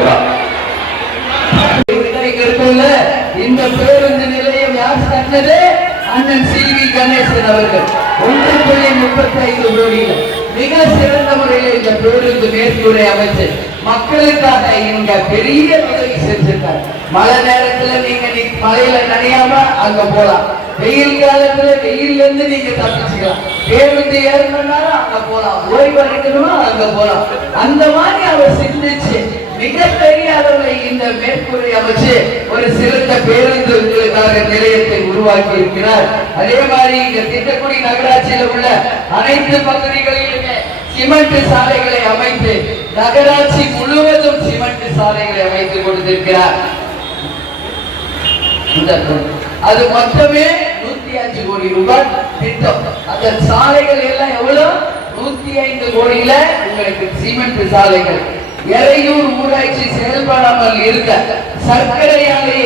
இருக்கிறார். இந்த பேருந்து நிலையம் யார் கண்டது? அண்ணன் சி.வி. கணேசன் அவர்கள் 1.35 கோடிகள் மிக சிறந்த முறையில் இந்த பேருந்து மேற்கூரை அமைச்சு மக்களுக்காக இங்க பெரிய உதவி செஞ்சிருக்காரு. மழை நேரத்துல நீங்க மழையில நனையாம அங்க போலாம், வெயில் காலத்துல வெயில்ல இருந்து நீங்க தப்பிச்சுக்கலாம், பேருந்து ஏறணும்னாலும் அங்க போலாம், ஓய்வு எடுக்கணுமா அங்க போலாம். அந்த மாதிரி அவர் சிந்திச்சு மிகப்பெரிய அளவில் இந்த மேற்கூரை அமைச்சு ஒரு சிறந்த பேருந்துகளுக்காக நிலையத்தை உருவாக்கி இருக்கிறார். அதே மாதிரி இங்க திட்டக்குடி நகராட்சியில் உள்ள அனைத்து பகுதிகளிலுமே சிமெண்ட் சாலைகளை அமைத்து நகராட்சி முழுவதும் சிமெண்ட் சாலைகளை அமைத்து கொடுத்திருக்கிறார். அது மொத்தமே 105 கோடி ரூபாய் திட்டம். அந்த சாலைகள் எல்லாம் எவ்வளவு? 105 கோடியில உங்களுக்கு சிமெண்ட் சாலைகள். எறையூர் ஊராட்சி செயல்படாமல் இருக்க சர்க்கரை ஆலை